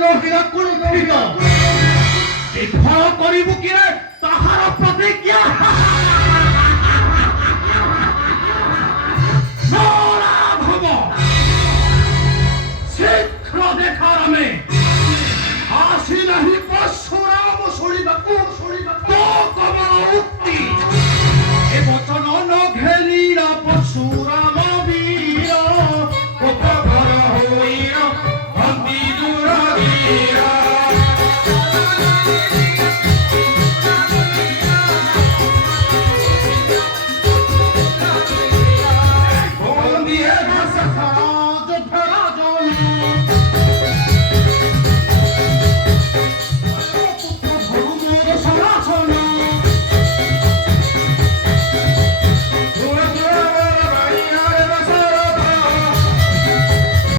নহিলা কুণ্ঠিত বিফল কৰিব কিয়ে তাহাৰ প্ৰতিজ্ঞা নলাভ হব শীঘ্র দেখার আমি আসি নাহি পরশুরাম শরীবাকু তো